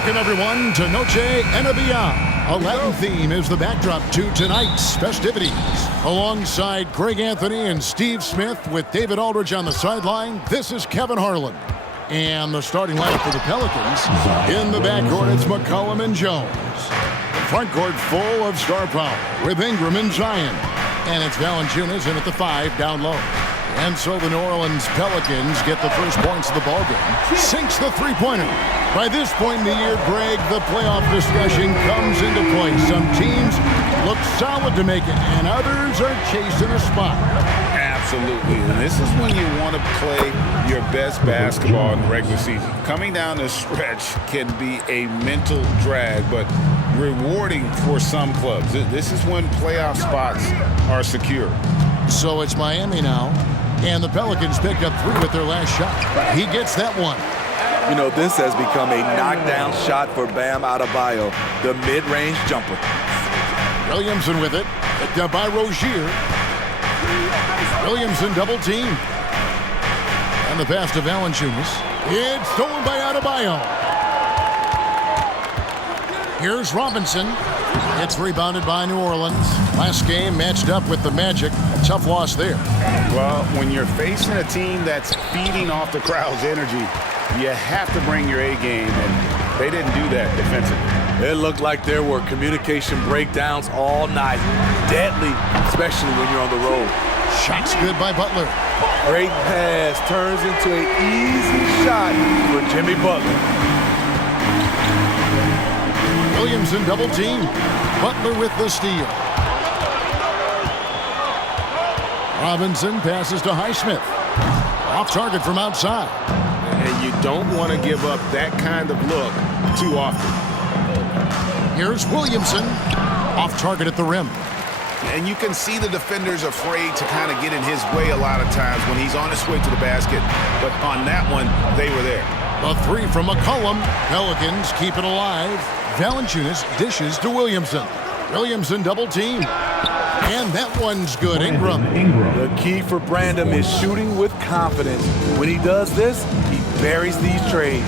Welcome, everyone, to Noche Enabia. A Latin theme is the backdrop to tonight's festivities. Alongside Greg Anthony and Steve Smith with David Aldridge on the sideline, this is Kevin Harlan. And the starting lineup for the Pelicans. In the backcourt, it's McCollum and Jones. Front court full of star power with Ingram and Zion. And it's Valanciunas in at the 5 down low. And so the New Orleans Pelicans get the first points of the ballgame. Sinks the three-pointer. By this point in the year, Greg, the playoff discussion comes into play. Some teams look solid to make it, and others are chasing a spot. Absolutely, and this is when you want to play your best basketball in the regular season. Coming down the stretch can be a mental drag, but rewarding for some clubs. This is when playoff spots are secure. So it's Miami now, and the Pelicans picked up 3 with their last shot. He gets that one. You know, this has become a knockdown shot for Bam Adebayo, the mid-range jumper. Williamson with it, picked up by Rozier. Williamson double team. And the pass to Valanciunas. It's stolen by Adebayo. Here's Robinson. It's rebounded by New Orleans. Last game matched up with the Magic. A tough loss there. Well, when you're facing a team that's feeding off the crowd's energy, you have to bring your A game, and they didn't do that defensively. It looked like there were communication breakdowns all night. Deadly, especially when you're on the road. Shot's good by Butler. Great pass turns into an easy shot for Jimmy Butler. Williamson double team. Butler with the steal. Robinson passes to Highsmith. Off target from outside. And you don't want to give up that kind of look too often. Here's Williamson. Off target at the rim. And you can see the defenders afraid to kind of get in his way a lot of times when he's on his way to the basket. But on that one, they were there. A 3 from McCollum. Pelicans keep it alive. Valanciunas dishes to Williamson. Williamson double team. And that one's good. Ingram. The key for Brandon is shooting with confidence. When he does this, he buries these trays.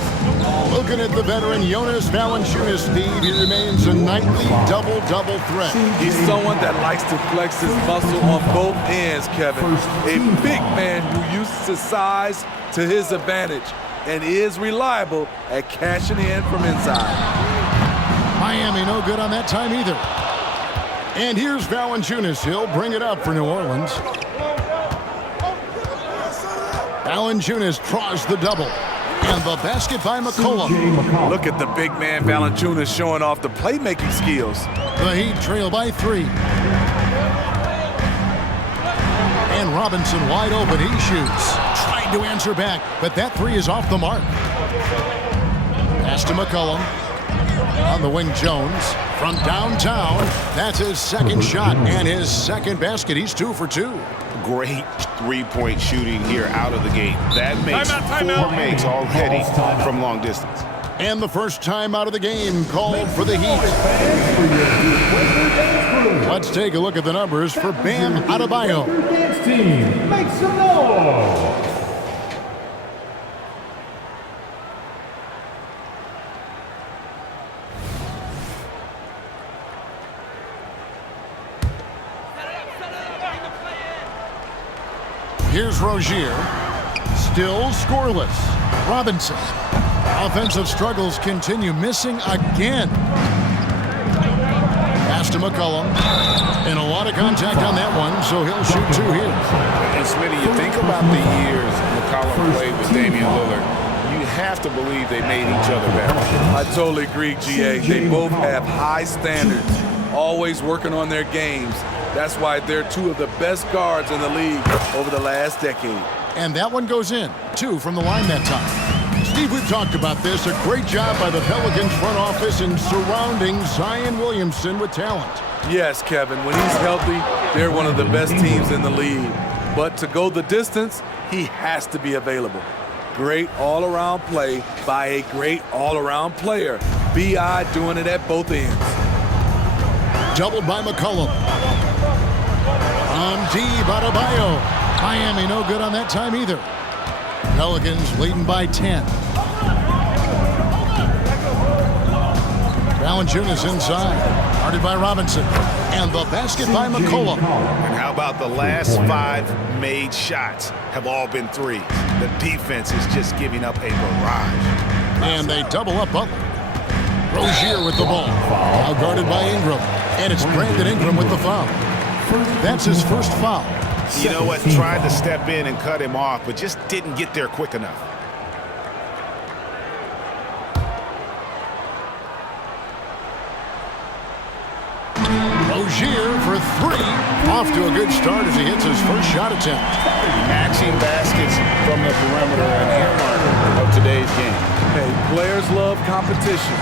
Looking at the veteran Jonas Valanciunas' speed, he remains a nightly double-double threat. He's someone that likes to flex his muscle on both ends, Kevin. A big man who uses his size to his advantage and is reliable at cashing in from inside. Miami no good on that time either. And here's Valanciunas. He'll bring it up for New Orleans. Valanciunas draws the double. And the basket by McCollum. Look at the big man Valanciunas showing off the playmaking skills. The Heat trail by 3. And Robinson wide open. He shoots. Tried to answer back, but that 3 is off the mark. Pass to McCollum. On the wing, Jones. From downtown, that's his second shot and his second basket. He's 2 for 2. Great three-point shooting here out of the gate. That makes 4 makes already from long distance. And the first time out of the game called for the Heat. Let's take a look at the numbers for Bam Adebayo. Team, make some noise. Here's Rozier. Still scoreless. Robinson. Offensive struggles continue. Missing again. Pass to McCollum. And a lot of contact on that one, so he'll shoot 2 here. And Smitty, you think about the years McCollum played with Damian Lillard. You have to believe they made each other better. I totally agree, GA. They both have high standards, always working on their games. That's why they're 2 of the best guards in the league over the last decade. And that one goes in. 2 from the line that time. Steve, we've talked about this. A great job by the Pelicans front office in surrounding Zion Williamson with talent. Yes, Kevin. When he's healthy, they're one of the best teams in the league. But to go the distance, he has to be available. Great all-around play by a great all-around player. B.I. doing it at both ends. Doubled by McCollum. On D, Adebayo. Miami no good on that time either. Pelicans leading by 10. Valanciunas inside, guarded by Robinson, and the basket by McCollum. And how about the last 5 made shots have all been threes? The defense is just giving up a barrage. And they double up Butler. Rozier with the ball, now guarded by Ingram, and it's Brandon Ingram with the foul. That's his first foul. You know what? Tried to step in and cut him off, but just didn't get there quick enough. Rozier for 3. Off to a good start as he hits his first shot attempt. Matching baskets from the perimeter and earmark of today's game. Hey, players love competition,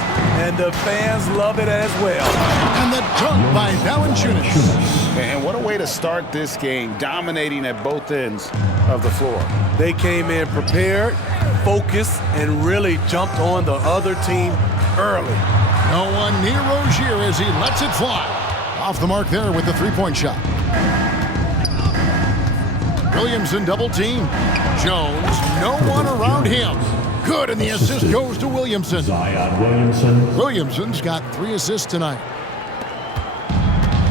and the fans love it as well. And the dunk by Valanciunas. And what a way to start this game, dominating at both ends of the floor. They came in prepared, focused, and really jumped on the other team early. No one near Rozier as he lets it fly. Off the mark there with the three-point shot. Williamson double team. Jones, no one around him. Good, and the assist goes to Williamson. Zion Williamson. Williamson's got 3 assists tonight.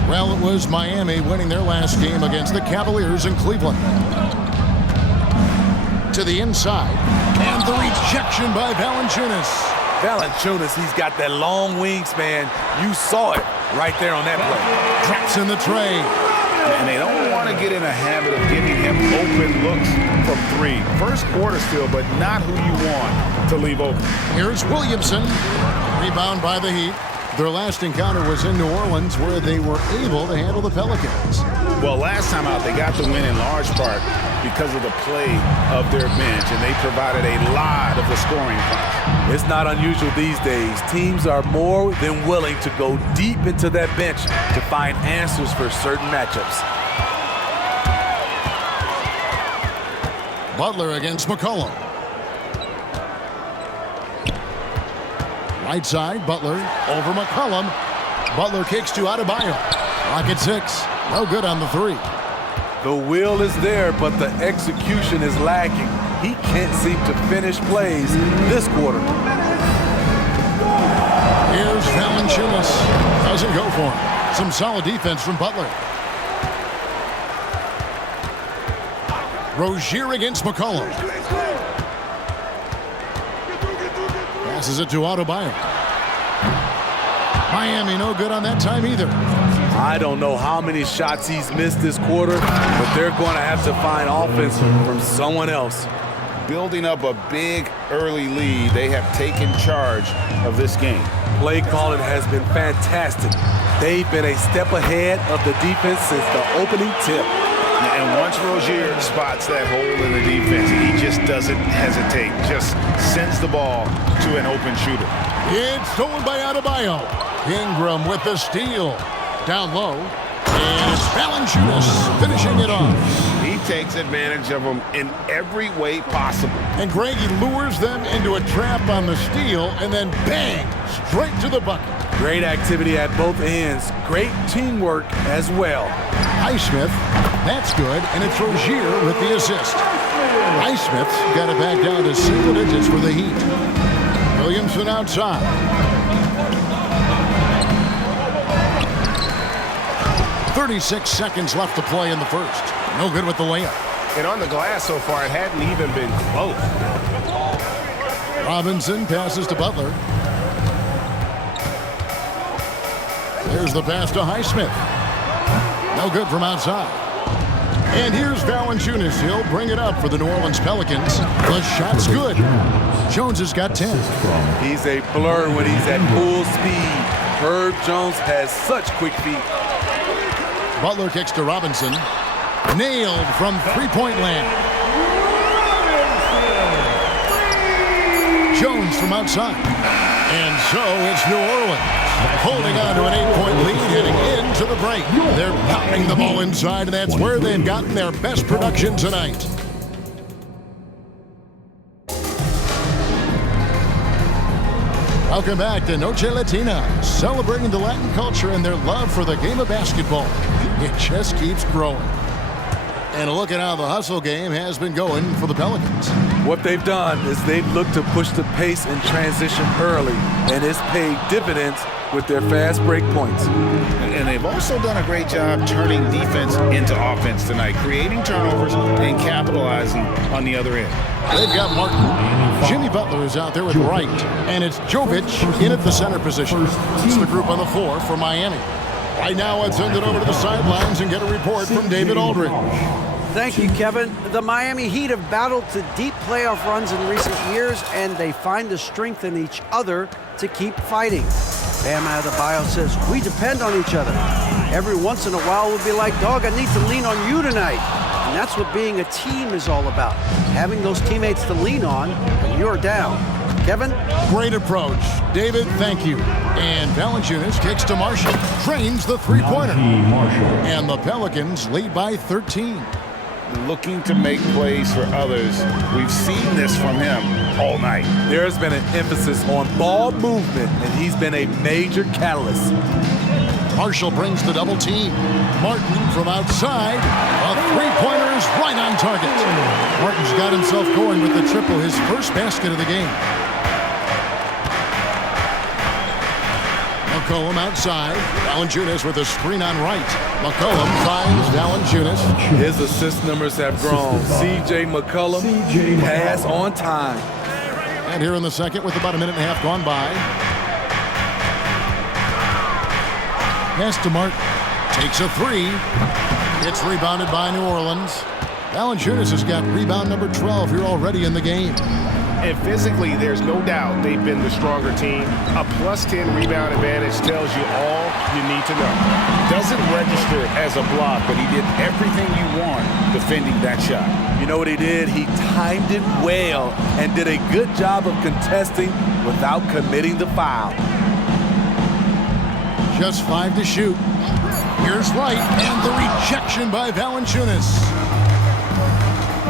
Well, it was Miami winning their last game against the Cavaliers in Cleveland. To the inside, and the rejection by Valanciunas. Valanciunas, he's got that long wingspan. You saw it right there on that play. Traps in the tray. And they don't want to get in a habit of giving him open looks from 3. First quarter still, but not who you want to leave open. Here's Williamson. Rebound by the Heat. Their last encounter was in New Orleans, where they were able to handle the Pelicans. Well, last time out, they got the win in large part because of the play of their bench, and they provided a lot of the scoring punch. It's not unusual these days. Teams are more than willing to go deep into that bench to find answers for certain matchups. Butler against McCollum. Right side, Butler over McCollum. Butler kicks to Adebayo. Rocket 6. No good on the 3. The will is there, but the execution is lacking. He can't seem to finish plays this quarter. Here's Valanciunas. Doesn't go for him. Some solid defense from Butler. Rozier against McCollum. Passes it to Adebayo. Miami no good on that time either. I don't know how many shots he's missed this quarter, but they're going to have to find offense from someone else. Building up a big early lead, they have taken charge of this game. Play calling has been fantastic. They've been a step ahead of the defense since the opening tip. And once Rozier spots that hole in the defense, he just doesn't hesitate, just sends the ball to an open shooter. It's stolen by Adebayo. Ingram with the steal. Down low. And it's Valanciunas finishing it off. He takes advantage of them in every way possible. And Greg, he lures them into a trap on the steal, and then bang, straight to the bucket. Great activity at both ends. Great teamwork as well. Highsmith, that's good, and it's Rozier with the assist. Highsmith's got it back down to single digits for the Heat. Williamson outside. "36 seconds left to play in the first. No good with the layup. And on the glass so far, it hadn't even been close. Robinson passes to Butler. There's the pass to Highsmith. No good from outside. And here's Valanciunas. He'll bring it up for the New Orleans Pelicans. The shot's good. Jones has got 10. He's a blur when he's at full speed. Herb Jones has such quick feet. Butler kicks to Robinson. Nailed from three-point land. Jones from outside. And so it's New Orleans holding on to an 8-point lead heading into the break. They're pounding the ball inside, and that's where they've gotten their best production tonight. Welcome back to Noche Latina, celebrating the Latin culture and their love for the game of basketball. It just keeps growing. And a look at how the hustle game has been going for the Pelicans. What they've done is they've looked to push the pace and transition early, and it's paid dividends with their fast break points. And they've also done a great job turning defense into offense tonight, creating turnovers and capitalizing on the other end. They've got Martin. Jimmy Butler is out there with Wright, and it's Jovic in at the center position. It's the group on the floor for Miami. Right now, let's send it over to the sidelines and get a report from David Aldridge. Thank you, Kevin. The Miami Heat have battled to deep playoff runs in recent years, and they find the strength in each other to keep fighting. Bam Adebayo says, we depend on each other. Every once in a while, we'll be like, dog, I need to lean on you tonight. And that's what being a team is all about. Having those teammates to lean on when you're down. Kevin? Great approach. David, thank you. And Valanciunas kicks to Marshall. Drains the three-pointer. And the Pelicans lead by 13. Looking to make plays for others. We've seen this from him all night. There's been an emphasis on ball movement, and he's been a major catalyst. Marshall brings the double team. Martin from outside. A three-pointer is right on target. Martin's got himself going with the triple, his first basket of the game. McCollum outside. Valanciunas with a screen on right. McCollum finds Valanciunas. His assist numbers have grown. C.J. McCollum, pass on time. And here in the second with about a minute and a half gone by. Pass to Martin. Takes a three. It's rebounded by New Orleans. Valanciunas has got rebound number 12 here already in the game. And physically, there's no doubt they've been the stronger team. A +10 rebound advantage tells you all you need to know. Doesn't register as a block, but he did everything you want defending that shot. You know what he did? He timed it well and did a good job of contesting without committing the foul. Just 5 to shoot. Here's Wright, and the rejection by Valanciunas.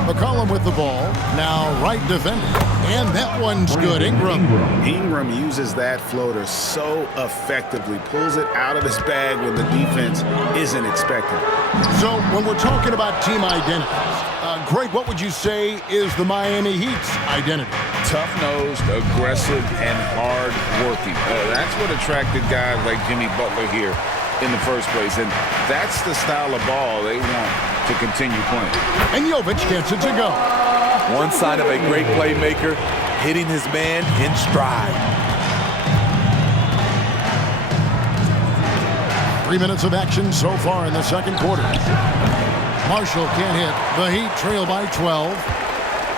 McCollum with the ball. Now Wright defending. And that one's good. Ingram uses that floater so effectively. Pulls it out of his bag when the defense isn't expecting it. So when we're talking about team identity, Greg, what would you say is the Miami Heat's identity? Tough-nosed, aggressive, and hard-working. That's what attracted guys like Jimmy Butler here in the first place. And that's the style of ball they want to continue playing. And Jovic gets it to go. One sign of a great playmaker, hitting his man in stride. 3 minutes of action so far in the second quarter. Marshall can't hit. The Heat trail by 12.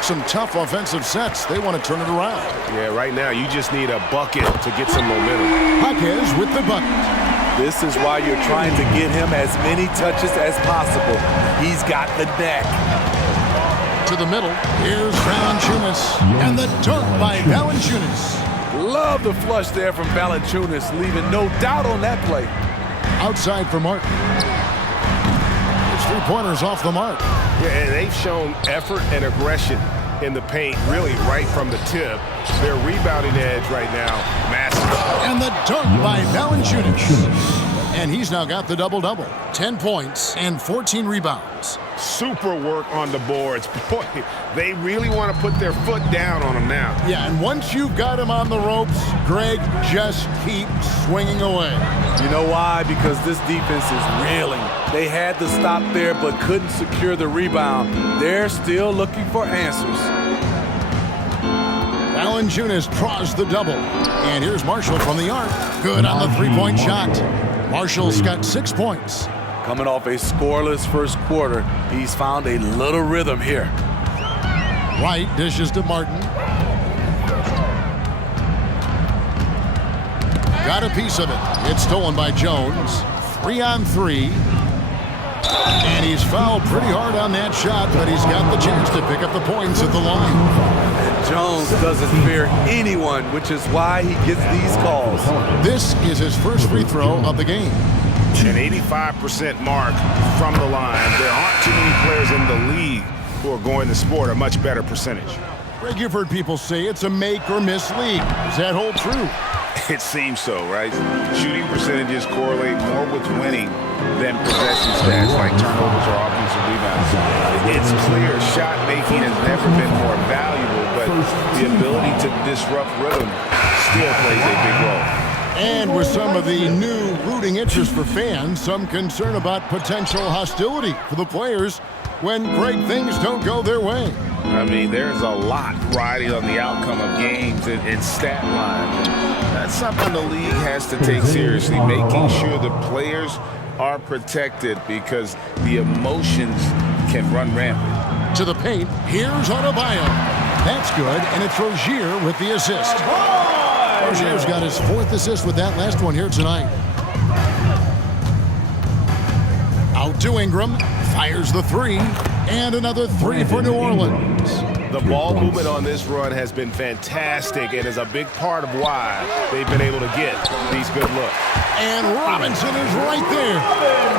Some tough offensive sets. They want to turn it around. Yeah, right now you just need a bucket to get some momentum. Jaquez with the bucket. This is why you're trying to get him as many touches as possible. He's got the neck. To the middle. Here's Valanciunas. And the dunk by Valanciunas. Love the flush there from Valanciunas, leaving no doubt on that play. Outside for Martin. His three-pointers off the mark. Yeah, and they've shown effort and aggression in the paint, really right from the tip. Their rebounding edge right now, massive. And the dunk by Valanciunas. And he's now got the double-double. 10 points and 14 rebounds. Super work on the boards. Boy, they really want to put their foot down on him now. Yeah, and once you've got him on the ropes, Greg, just keep swinging away. You know why? Because this defense is reeling. They had to stop there but couldn't secure the rebound. They're still looking for answers. Valanciunas draws the double. And here's Marshall from the arc. Good on the three-point shot. Marshall's got 6 points. Coming off a scoreless first quarter, he's found a little rhythm here. Wright dishes to Martin. Got a piece of it. It's stolen by Jones. 3-on-3. And he's fouled pretty hard on that shot, but he's got the chance to pick up the points at the line. And Jones doesn't fear anyone, which is why he gets these calls. This is his first free throw of the game. An 85% mark from the line. There aren't too many players in the league who are going to score a much better percentage. Greg, you've heard people say it's a make or miss league. Does that hold true? It seems so, right? Shooting percentages correlate more with winning than possession stats like turnovers or offensive rebounds. It's clear shot making has never been more valuable, but the ability to disrupt rhythm still plays a big role. And with some of the new rooting interest for fans, some concern about potential hostility for the players when great things don't go their way. I mean, there's a lot riding on the outcome of games and stat lines. That's something the league has to take seriously, making sure the players are protected because the emotions can run rampant. To the paint, here's Adebayo. That's good, and it's Rozier with the assist. Rozier's got his 4th assist with that last one here tonight. Out to Ingram, fires the 3, and another 3 for New Orleans. The ball movement on this run has been fantastic and is a big part of why they've been able to get these good looks. And Robinson is right there.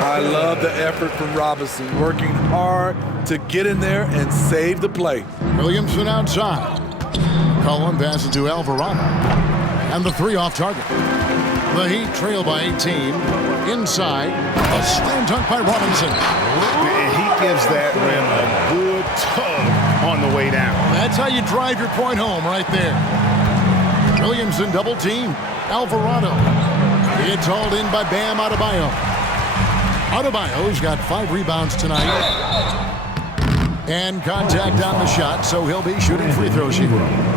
I love the effort from Robinson, working hard to get in there and save the play. Williamson outside. Cullen passes to Alvarado. And the 3 off target. The Heat trail by 18. Inside, a slam dunk by Robinson. And he gives that rim a good tug on the way down. That's how you drive your point home right there. Williamson double team. Alvarado. It's hauled in by Bam Adebayo. Adebayo's got 5 rebounds tonight. And contact on the shot, so he'll be shooting free throws here.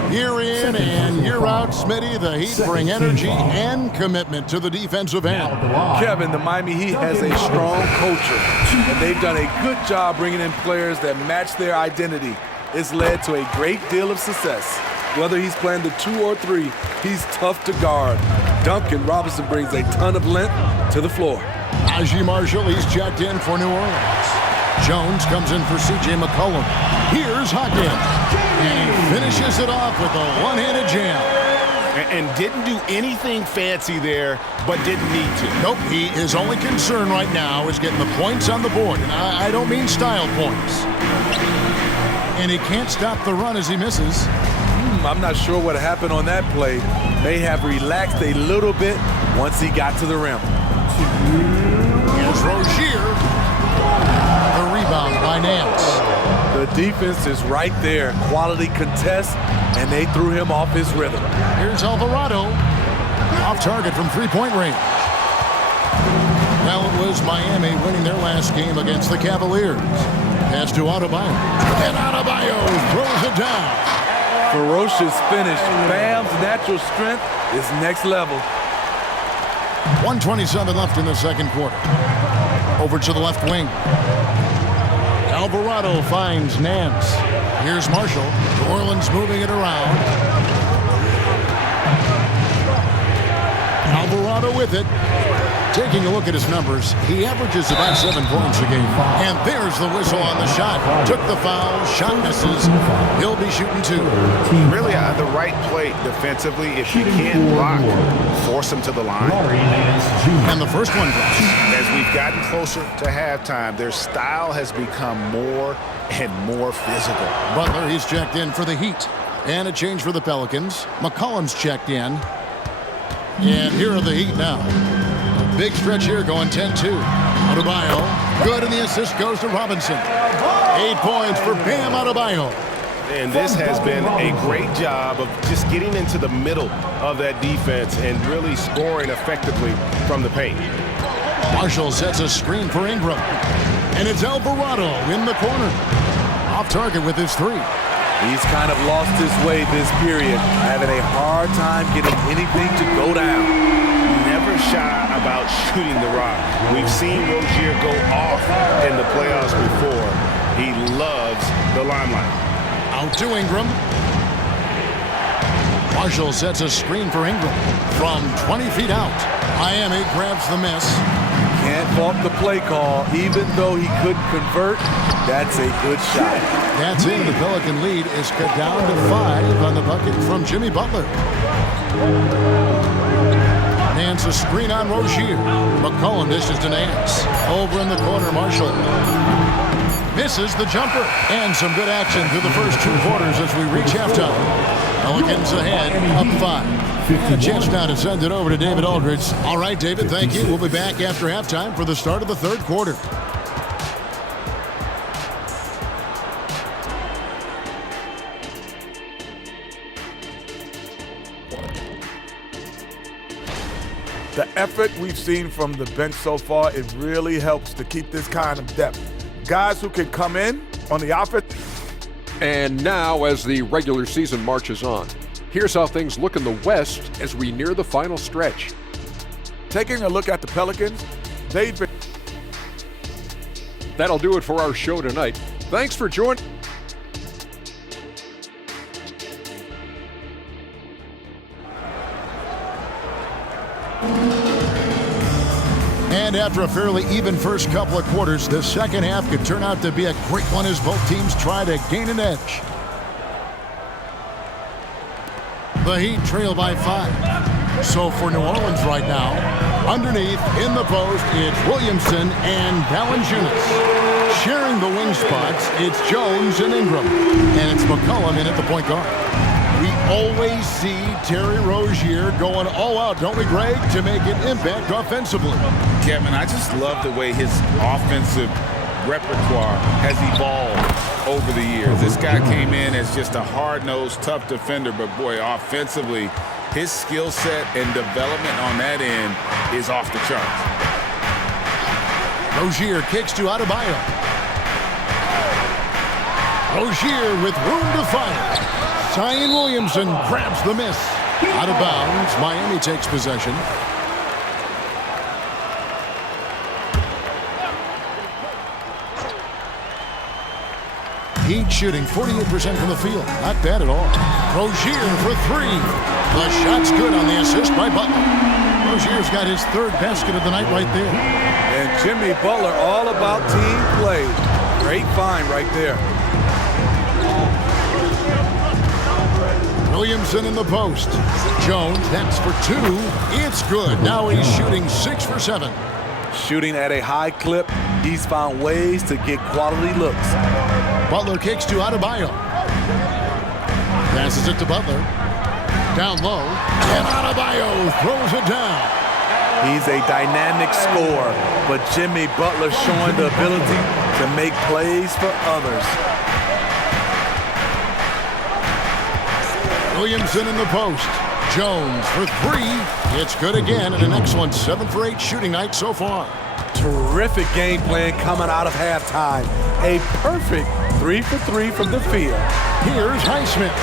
Year in and year out, Smitty, the Heat bring energy and commitment to the defensive end. Kevin, the Miami Heat has a strong culture, and they've done a good job bringing in players that match their identity. It's led to a great deal of success. Whether he's playing the 2 or 3, he's tough to guard. Duncan Robinson brings a ton of length to the floor. Najee Marshall, he's checked in for New Orleans. Jones comes in for C.J. McCollum. Here's Hawkins. And he finishes it off with a one-handed jam. And didn't do anything fancy there, but didn't need to. Nope, his only concern right now is getting the points on the board. And I don't mean style points. And he can't stop the run as he misses. I'm not sure what happened on that play. May have relaxed a little bit once he got to the rim. Here's Rozier. The rebound by Nance. The defense is right there. Quality contest, and they threw him off his rhythm. Here's Alvarado. Off target from three-point range. Now it was Miami winning their last game against the Cavaliers. Pass to Adebayo. And Adebayo throws it down. Ferocious finish. Bam's natural strength is next level. 1:27 left in the second quarter. Over to the left wing. Alvarado finds Nance. Here's Marshall. New Orleans moving it around. Alvarado with it. Taking a look at his numbers, he averages about 7 points a game. And there's the whistle on the shot. Took the foul, shot misses. He'll be shooting 2. Really the right play defensively. If you can't block, force him to the line. And the first one drops. As we've gotten closer to halftime, their style has become more and more physical. Butler, he's checked in for the Heat. And a change for the Pelicans. McCollum's checked in. And here are the Heat now. Big stretch here going 10-2. Adebayo, good, and the assist goes to Robinson. 8 points for Bam Adebayo. And this has been a great job of just getting into the middle of that defense and really scoring effectively from the paint. Marshall sets a screen for Ingram. And it's Alvarado in the corner. Off target with his 3. He's kind of lost his way this period, having a hard time getting anything to go down. Never shy about shooting the rock. We've seen Rozier go off in the playoffs before. He loves the limelight. Out to Ingram. Marshall sets a screen for Ingram from 20 feet out. Miami grabs the miss. Can't fault the play call. Even though he couldn't convert, that's a good shot. That's in. The Pelican lead is cut down to 5 on the bucket from Jimmy Butler. Nance a screen on Rozier. McCollum dishes to Nance. Over in the corner, Marshall. Misses the jumper. And some good action through the first 2 quarters as we reach halftime. Pelicans ahead, up 5. And a chance now to send it over to David Aldridge. All right, David, thank you. We'll be back after halftime for the start of the third quarter. The effort we've seen from the bench so far, it really helps to keep this kind of depth. Guys who can come in on the offense. And now, as the regular season marches on, here's how things look in the West as we near the final stretch. Taking a look at the Pelicans, they've been... That'll do it for our show tonight. Thanks for joining. And after a fairly even first couple of quarters, the second half could turn out to be a great one as both teams try to gain an edge. The Heat trail by 5. So for New Orleans right now, underneath in the post, it's Williamson and Valanciunas. Sharing the wing spots, it's Jones and Ingram. And it's McCollum in at the point guard. We always see Terry Rozier going all out, don't we, Greg, to make an impact offensively. Kevin, I just love the way his offensive repertoire has evolved over the years. This guy came in as just a hard-nosed, tough defender, but boy, offensively, his skill set and development on that end is off the charts. Rozier kicks to Adebayo. Rozier with room to fire. Zion Williamson grabs the miss. Out of bounds, Miami takes possession. Heat shooting 48% from the field. Not bad at all. Rozier for 3. The shot's good on the assist by Butler. Rozier's got his third basket of the night right there. And Jimmy Butler all about team play. Great find right there. Williamson in the post. Jones, that's for 2. It's good. Now he's shooting 6 for 7. Shooting at a high clip, he's found ways to get quality looks. Butler kicks to Adebayo. Passes it to Butler. Down low. And Adebayo throws it down. He's a dynamic scorer, but Jimmy Butler showing the ability to make plays for others. Williamson in the post. Jones for 3. It's good again, and an excellent 7 for 8 shooting night so far. Terrific game plan coming out of halftime. A perfect 3 for 3 from the field. Here's Highsmith.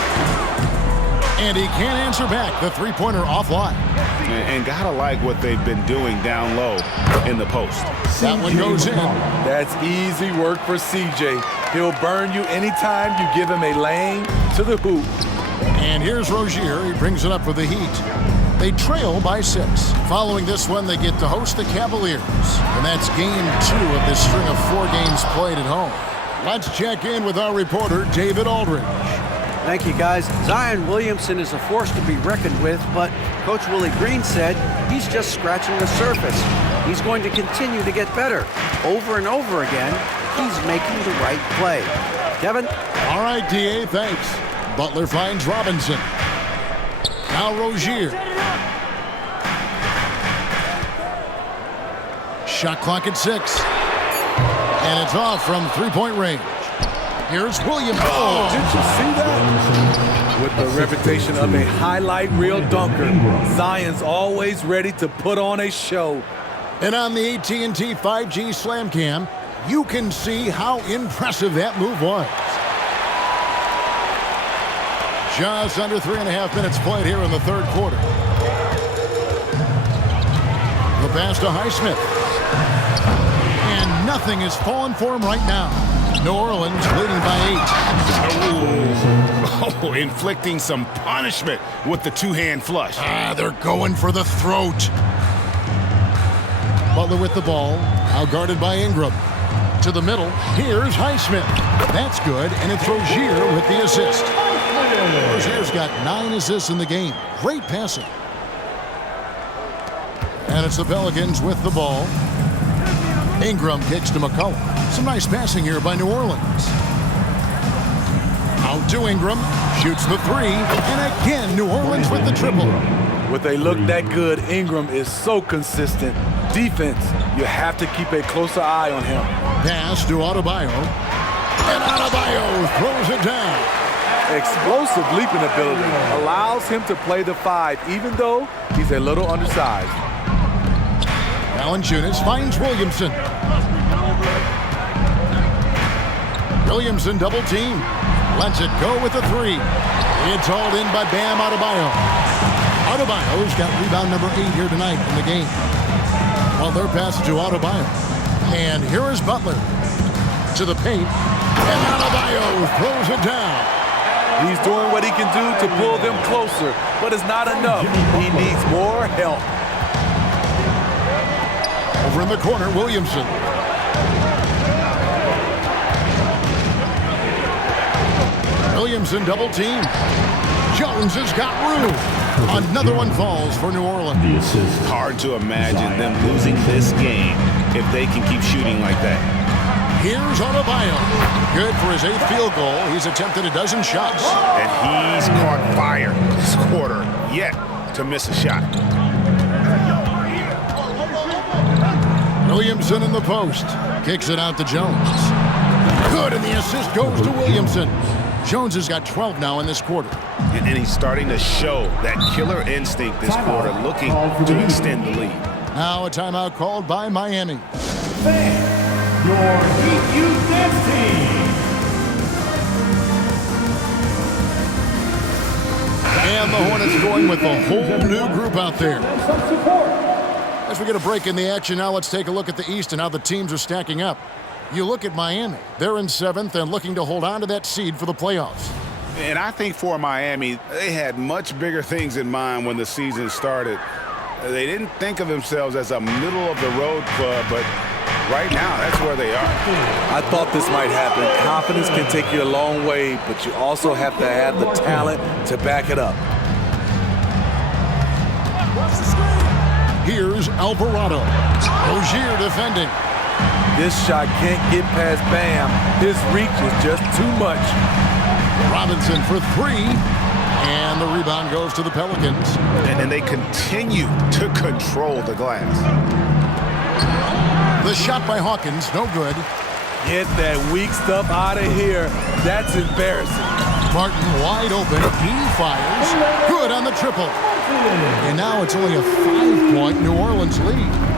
And he can't answer back. The three-pointer offline. And gotta like what they've been doing down low in the post. That one goes in. That's easy work for CJ. He'll burn you anytime you give him a lane to the hoop. And here's Rozier. He brings it up for the Heat. They trail by 6. Following this one, they get to host the Cavaliers. And that's game 2 of this string of 4 games played at home. Let's check in with our reporter, David Aldridge. Thank you, guys. Zion Williamson is a force to be reckoned with, but Coach Willie Green said he's just scratching the surface. He's going to continue to get better. Over and over again, he's making the right play. Kevin? All right, D.A., thanks. Butler finds Robinson. Now Rozier. Shot clock at 6. And it's off from three-point range. Here's Williams. Oh, did you see that? With the reputation of a highlight reel dunker, Zion's always ready to put on a show. And on the AT&T 5G Slam Cam, you can see how impressive that move was. Just under 3.5 minutes played here in the third quarter. The pass to Highsmith. And nothing is falling for him right now. New Orleans leading by 8. Oh, inflicting some punishment with the two-hand flush. They're going for the throat. Butler with the ball, now guarded by Ingram. To the middle, here's Highsmith. That's good, and it's Rozier with the assist. Rozier's got 9 assists in the game. Great passing. And it's the Pelicans with the ball. Ingram kicks to McCollum. Some nice passing here by New Orleans. Out to Ingram. Shoots the 3. And again, New Orleans with the triple. With a look that good, Ingram is so consistent. Defense, you have to keep a closer eye on him. Pass to Adebayo. And Adebayo throws it down. Explosive leaping ability allows him to play the 5, even though he's a little undersized. Valanciunas finds Williamson. Williamson double team. Lets it go with a 3. It's hauled in by Bam Adebayo. Adebayo's got rebound number 8 here tonight in the game. Well, their pass to Adebayo. And here is Butler to the paint. And Adebayo throws it down. He's doing what he can do to pull them closer, but it's not enough. He needs more help. Over in the corner, Williamson. Williamson double team. Jones has got room. Another one falls for New Orleans. The assist. Hard to imagine them losing this game if they can keep shooting like that. Here's Adebayo. Good for his 8th field goal. He's attempted a dozen shots. And he's caught fire this quarter, yet to miss a shot. Williamson in the post. Kicks it out to Jones. Good, and the assist goes to Williamson. Jones has got 12 now in this quarter. And he's starting to show that killer instinct this quarter, looking to extend the lead. Now a timeout called by Miami. Your Heat Youth Dance Team. And the Hornets going with a whole new group out there. Some support. As we get a break in the action now, let's take a look at the East and how the teams are stacking up. You look at Miami. They're in 7th and looking to hold on to that seed for the playoffs. And I think for Miami, they had much bigger things in mind when the season started. They didn't think of themselves as a middle-of-the-road club, but right now, that's where they are. I thought this might happen. Confidence can take you a long way, but you also have to have the talent to back it up. Here's Alvarado. Rozier defending. This shot can't get past Bam. His reach is just too much. Robinson for 3. And the rebound goes to the Pelicans. And they continue to control the glass. The shot by Hawkins, no good. Get that weak stuff out of here. That's embarrassing. Martin wide open. He fires. Good on the triple. And now it's only a 5-point New Orleans lead.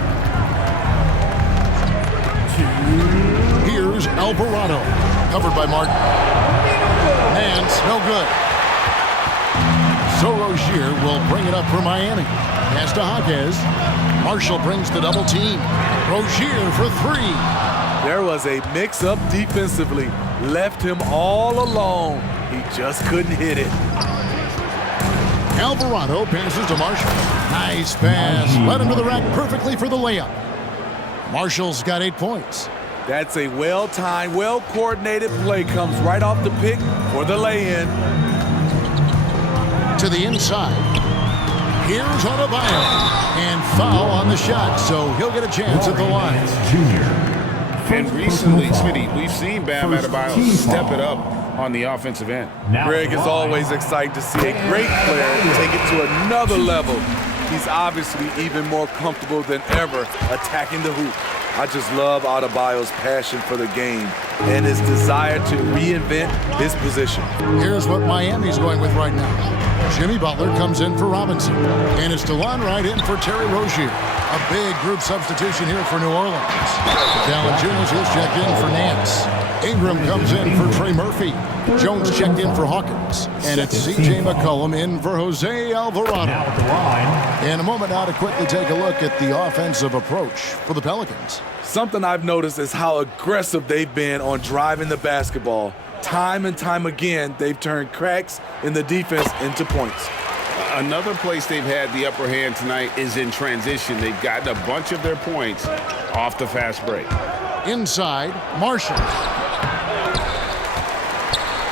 Here's Alvarado. Covered by Martin. Nance, no good. So Rozier will bring it up for Miami. Pass to Hawkins. Marshall brings the double team. Rozier for 3. There was a mix-up defensively. Left him all alone. He just couldn't hit it. Alvarado passes to Marshall. Nice pass. Led him to the rack perfectly for the layup. Marshall's got 8 points. That's a well-timed, well-coordinated play. Comes right off the pick for the lay-in. To the inside. Here's Adebayo. And foul on the shot, so he'll get a chance at the line. And recently, Smitty, we've seen Bam Adebayo step it up on the offensive end. Greg is always excited to see a great player take it to another level. He's obviously even more comfortable than ever attacking the hoop. I just love Adebayo's passion for the game and his desire to reinvent his position. Here's what Miami's going with right now. Jimmy Butler comes in for Robinson. And it's DeLon Wright in for Terry Rozier. A big group substitution here for New Orleans. Valanciunas is checked in for Nance. Ingram comes in for Trey Murphy. Jones checked in for Hawkins. And it's C.J. McCollum in for Jose Alvarado. In a moment now to quickly take a look at the offensive approach for the Pelicans. Something I've noticed is how aggressive they've been on driving the basketball. Time and time again, they've turned cracks in the defense into points. Another place they've had the upper hand tonight is in transition. They've gotten a bunch of their points off the fast break. Inside, Marshall.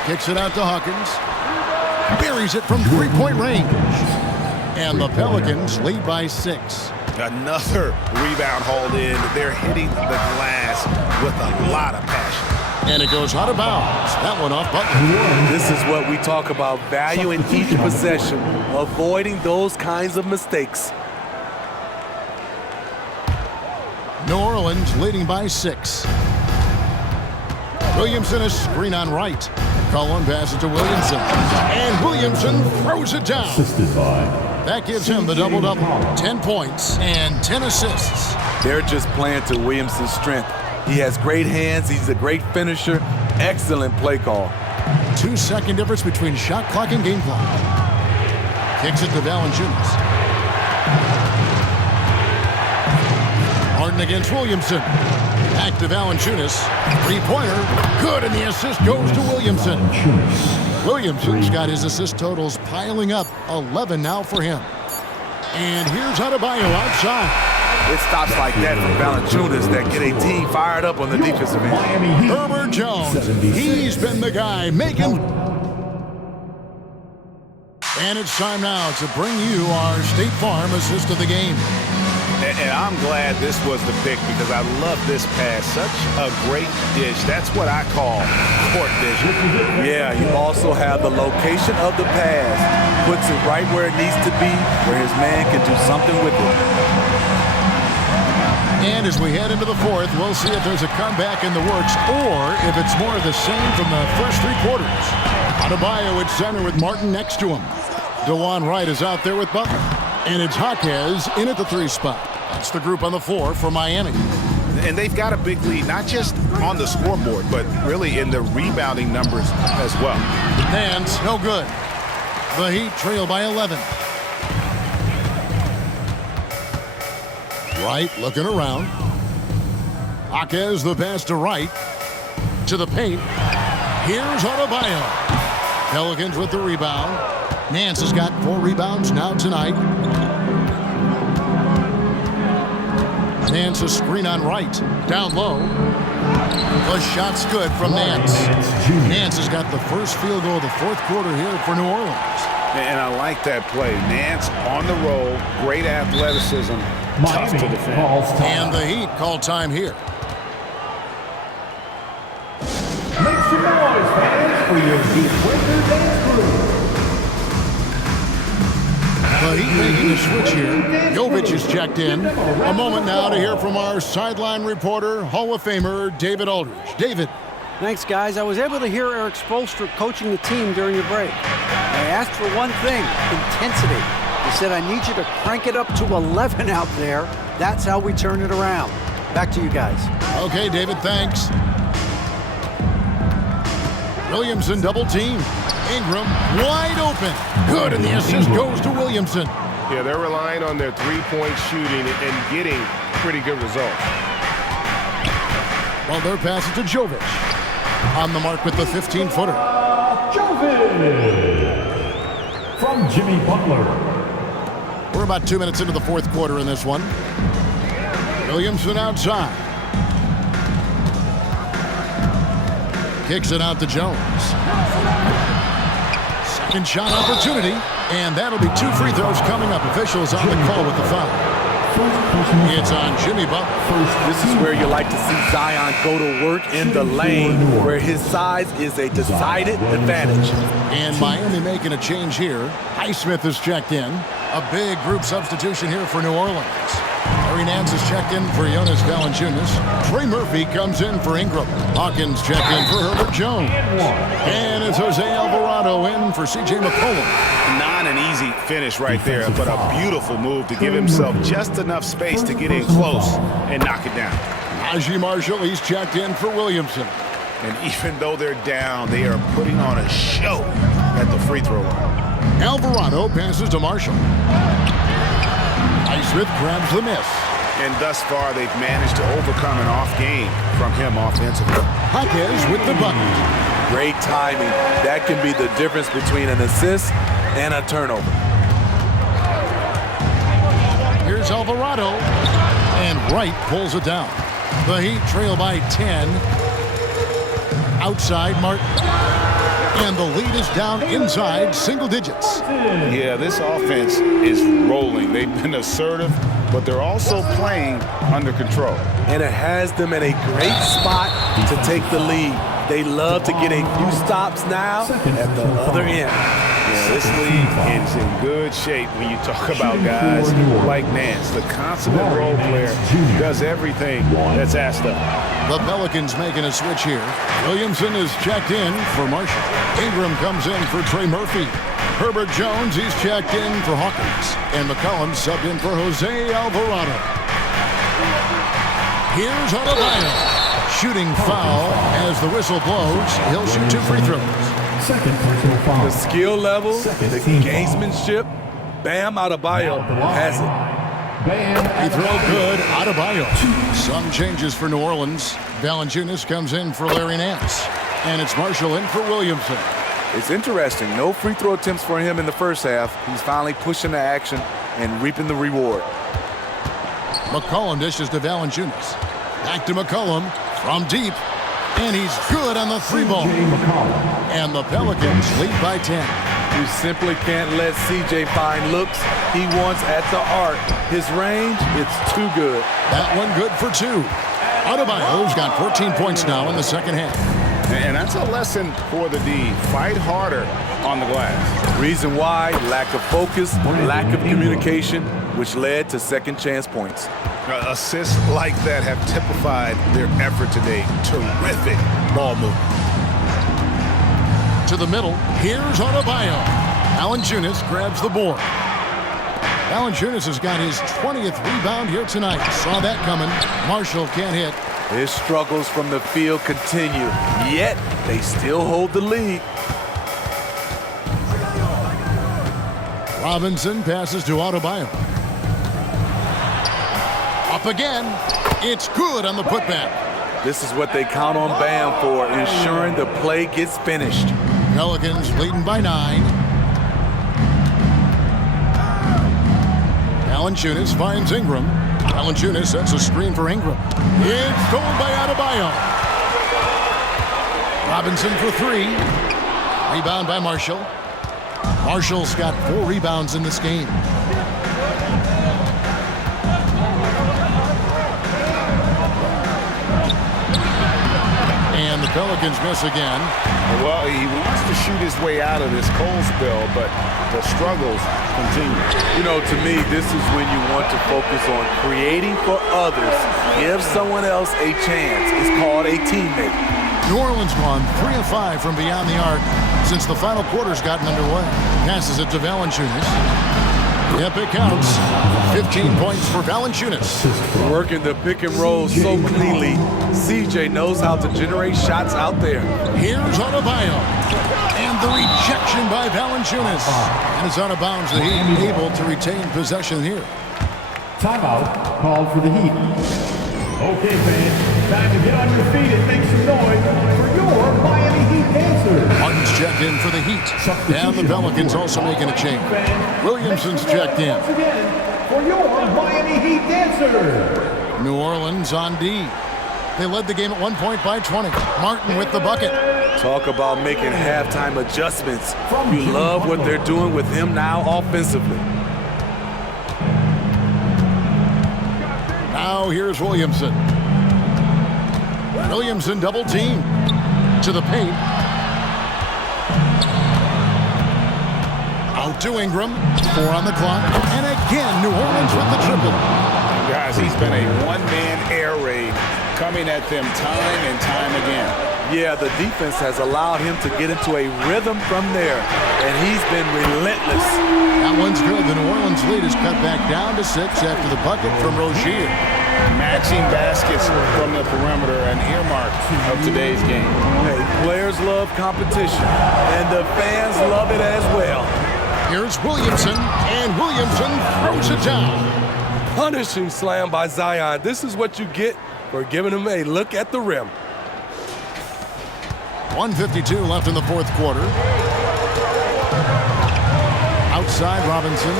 Kicks it out to Hawkins. Buries it from 3-point range. And the Pelicans lead by 6. Another rebound hauled in. They're hitting the glass with a lot of passion. And it goes out of bounds. That one off Butler. This is what we talk about, value in each possession, avoiding those kinds of mistakes. New Orleans leading by 6. Williamson is screen on right. Cullen passes to Williamson. And Williamson throws it down. That gives him the double-double. 10 points and 10 assists. They're just playing to Williamson's strength. He has great hands. He's a great finisher. Excellent play call. 2-second difference between shot clock and game clock. Kicks it to Valanciunas. Harden against Williamson. Back to Valanciunas. Three-pointer. Good, and the assist goes to Williamson. Williamson's got his assist totals piling up. 11 now for him. And here's Adebayo outside. It stops like that from Valanciunas that get a team fired up on the defensive end. Herbert Jones. He's been the guy making... And it's time now to bring you our State Farm assist of the game. And I'm glad this was the pick because I love this pass. Such a great dish. That's what I call court vision. Yeah, you also have the location of the pass. Puts it right where it needs to be, where his man can do something with it. And as we head into the fourth, we'll see if there's a comeback in the works or if it's more of the same from the first 3 quarters. Adebayo at center with Martin next to him. DeJuan Wright is out there with Butler. And it's Jaquez in at the 3 spot. That's the group on the floor for Miami. And they've got a big lead, not just on the scoreboard, but really in the rebounding numbers as well. Nance, no good. The Heat trail by 11. Wright looking around. Jaquez the pass to Wright. To the paint. Here's Adebayo. Pelicans with the rebound. Nance has got 4 rebounds now tonight. Nance a screen on Wright. Down low. The shot's good from Nance. Nance has got the first field goal of the 4th quarter here for New Orleans. And I like that play. Nance on the roll. Great athleticism. Tough to defend. And the Heat call time here. Make some noise, fans, for your Heat Breaker dance crew. The Heat making a switch here. Jovic is checked in. A moment now to hear from our sideline reporter, Hall of Famer David Aldridge. David. Thanks, guys. I was able to hear Eric Spoelstra coaching the team during your break. I asked for one thing, intensity. He said, I need you to crank it up to 11 out there. That's how we turn it around. Back to you guys. Okay, David, thanks. Williamson double team. Ingram wide open. Good, and the assist goes to Williamson. Yeah, they're relying on their three-point shooting and getting pretty good results. Well, their pass it to Jovic. On the mark with the 15-footer. Jovic from Jimmy Butler. We're about 2 minutes into the 4th quarter in this one. Williamson outside. Kicks it out to Jones. Second shot opportunity. And that'll be 2 free throws coming up. Officials on the call with the foul. It's on Jimmy Butler. This is where you like to see Zion go to work in the lane, where his size is a decided advantage. And Miami making a change here. Highsmith is checked in. A big group substitution here for New Orleans. Larry Nance is checked in for Jonas Valanciunas. Trey Murphy comes in for Ingram. Hawkins checked in for Herbert Jones. And it's Jose Alvarado in for C.J. McCollum. Not an easy finish right there, but a beautiful move to give himself just enough space to get in close and knock it down. Najee Marshall, he's checked in for Williamson. And even though they're down, they are putting on a show at the free throw line. Alvarado passes to Marshall. Highsmith grabs the miss. And thus far, they've managed to overcome an off game from him offensively. Jaquez with the bucket. Great timing. That can be the difference between an assist and a turnover. Here's Alvarado. And Wright pulls it down. The Heat trail by 10. Outside Martin. And the lead is down inside single digits. Yeah, this offense is rolling. They've been assertive, but they're also playing under control. And it has them in a great spot to take the lead. They love to get a few stops now at the other end. Yeah, this league is in good shape when you talk about guys like Nance. The consummate role player does everything that's asked of him. The Pelicans making a switch here. Williamson is checked in for Marshall. Ingram comes in for Trey Murphy. Herbert Jones, he's checked in for Hawkins. And McCollum subbed in for Jose Alvarado. Here's Adebayo. Shooting foul as the whistle blows. He'll shoot 2 free throws. Second personal foul. The skill level, Second the team foul. gamesmanship, Bam Adebayo has it. He throw good. Adebayo. Some changes for New Orleans. Valanciunas comes in for Larry Nance. And it's Marshall in for Williamson. It's interesting. No free throw attempts for him in the first half. He's finally pushing the action and reaping the reward. McCollum dishes to Valanciunas. Back to McCollum from deep. And he's good on the 3-ball. And the Pelicans lead by 10. You simply can't let CJ find looks he wants at the arc. His range, it's too good. That one good for 2. Adebayo's got 14 points now in the second half. And that's a lesson for the D. Fight harder on the glass. Reason why, lack of focus, lack of communication, which led to second chance points. Assists like that have typified their effort today. Terrific ball movement. To the middle, here's Adebayo. Valanciunas grabs the board. Valanciunas has got his 20th rebound here tonight. Saw that coming. Marshall can't hit. His struggles from the field continue, yet they still hold the lead. Robinson passes to Adebayo. Up again. It's good on the putback. This is what they count on Bam for, ensuring the play gets finished. Pelicans leading by 9. Valanciunas finds Ingram. Valanciunas sets a screen for Ingram. It's stolen by Adebayo. Robinson for 3. Rebound by Marshall. Marshall's got 4 rebounds in this game. And the Pelicans miss again. Well, he wants to shoot his way out of this cold spell, but the struggles continue. You know, to me, this is when you want to focus on creating for others. Give someone else a chance. It's called a teammate. New Orleans won 3 of 5 from beyond the arc since the final quarter's gotten underway. Passes it to Valanciunas. Yep, it counts. 15 points for Valanciunas. Working the pick and roll so cleanly, CJ knows how to generate shots out there. Here's Adebayo. And the rejection by Valanciunas. And it's out of bounds. The Heat able to retain possession here. Timeout called for the Heat. Okay, fans, time to get on your feet and make some noise for your Miami Heat dancers. Martin's checked in for the Heat. And the Pelicans also making a change. Williamson's checked in. Once again, for your Miami Heat dancers. New Orleans on D. They led the game at 1 point by 20. Martin with the bucket. Talk about making halftime adjustments. You love what they're doing with him now offensively. Now here's Williamson. Williamson double team to the paint. Out to Ingram. 4 on the clock. And again, New Orleans with the triple. Guys, he's been a one-man air raid coming at them time and time again. Yeah, the defense has allowed him to get into a rhythm from there, and he's been relentless. That one's good. The New Orleans lead is cut back down to 6 after the bucket from Rozier. Matching baskets from the perimeter, an earmark of today's game. Hey, players love competition, and the fans love it as well. Here's Williamson, and Williamson throws it down. Punishing slam by Zion. This is what you get for giving him a look at the rim. 1:52 left in the fourth quarter. Outside Robinson.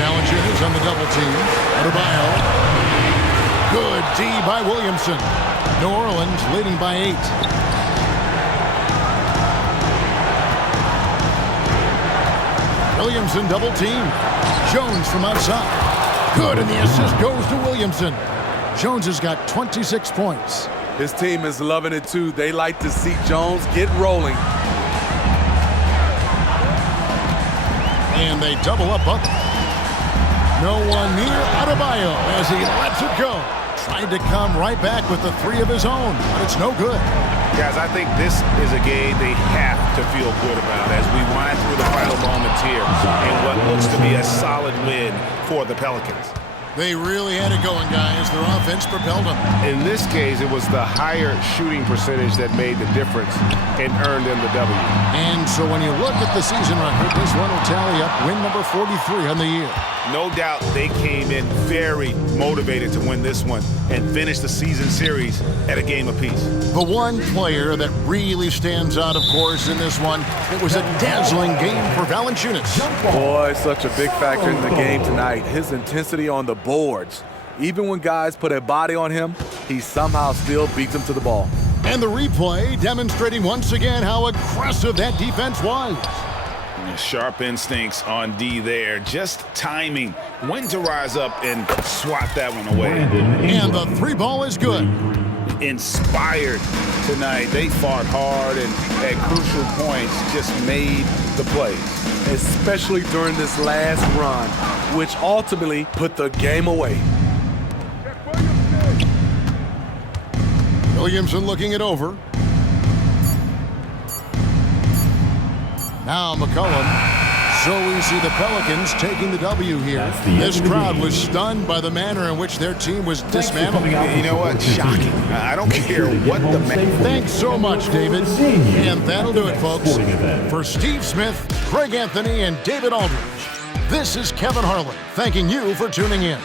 Valanciunas on the double team. Adebayo. Good D by Williamson. New Orleans leading by 8. Williamson double team. Jones from outside. Good, and the assist goes to Williamson. Jones has got 26 points. His team is loving it too. They like to see Jones get rolling. And they double up Butler. No one near Adebayo as he lets it go. Tried to come right back with the three of his own, but it's no good. Guys, I think this is a game they have to feel good about as we wind through the final moments here in what looks to be a solid win for the Pelicans. They really had it going, guys. Their offense propelled them. In this case, it was the higher shooting percentage that made the difference and earned them the W. And so when you look at the season record, this one will tally up win number 43 on the year. No doubt they came in very motivated to win this one and finish the season series at a game apiece. The one player that really stands out, of course, in this one, it was a dazzling game for Valanciunas. Boy, such a big factor in the game tonight. His intensity on the boards. Even when guys put a body on him, he somehow still beats them to the ball. And the replay demonstrating once again how aggressive that defense was. Sharp instincts on D there. Just timing when to rise up and swat that one away. And the three ball is good. Inspired tonight. They fought hard and at crucial points just made the plays. Especially during this last run, which ultimately put the game away. Williamson looking it over. Now McCollum. So we see the Pelicans taking the W here. This crowd was stunned by the manner in which their team was dismantled. You know what? Shocking. I don't care what the man. Thanks so much, David. And that'll do it, folks. For Steve Smith, Greg Anthony, and David Aldridge, this is Kevin Harlan thanking you for tuning in.